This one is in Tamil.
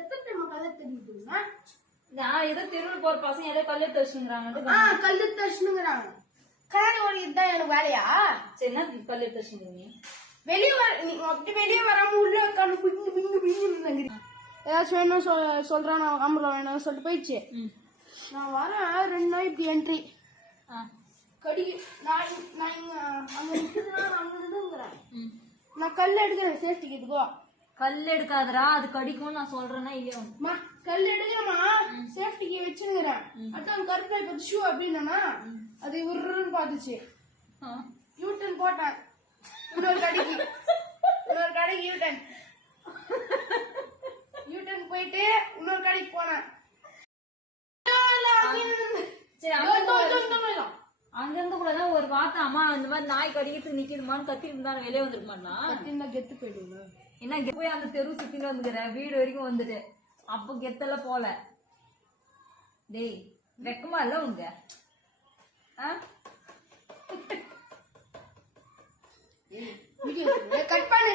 எத்தனை டைம் கல்ல தெரியுதுன்னா நான் ஏதோ தெருவில் போற பசங்க ஏதோ கல்ல தச்சுங்கிறாங்க. கல்லு தச்சுங்கிறாங்க. கல்யாணி ஓடி இதுதான் எனக்கு வேலையா? சரி, என்ன கல்ல தச்சுங்கிறீங்க? வெளியே வர நீ அப்படி வெளியே வராம உள்ள உட்காந்து பிங்கு பிங்கு பிங்கு ஏதாச்சும் வேணும் சொல்றான். நான் காம்பரம் வேணும்னு சொல்லிட்டு போயிடுச்சு. நான் வரேன் 2 நாள் இப்படி என்ட்ரி கடி. நான் இங்க அங்க நிக்குதுன்னா அங்க இருந்துங்கிறேன். நான் கல் எடுக்கிறேன் சேஃப்டிக்கு. இதுக்கோ கல் எடுக்காதரா, அது கடிக்கும் நான் சொல்றேன்னா இல்லையா? கல் எடுக்கிறமா சேஃப்டிக்கு வச்சுங்கிறேன். அதான் கருப்பை பத்தி ஷூ அப்படின்னா அது உருன்னு பாத்துச்சு. யூட்டன் போட்டேன். இன்னொரு கடைக்கு யூட்டன் போயிட்டு இன்னொரு கடைக்கு போனேன். அங்க இருந்து கூட ஒரு வார்த்தை அம்மா இந்த மாதிரி நாய் கடிக்கிறதுக்கு நிக்குதுமான்னு கத்திட்டு இருந்தா வெளியே வந்துருமாண்ணா? கெத்து போயிடுவேன். என்ன போய் அந்த தெரு சுத்திட்டு வந்துக்கிறேன், வீடு வரைக்கும் வந்துட்டு அப்ப கெத்தெல்லாம் போல. டேய் வெக்கமா இல்ல உங்க? கட் பண்ணு.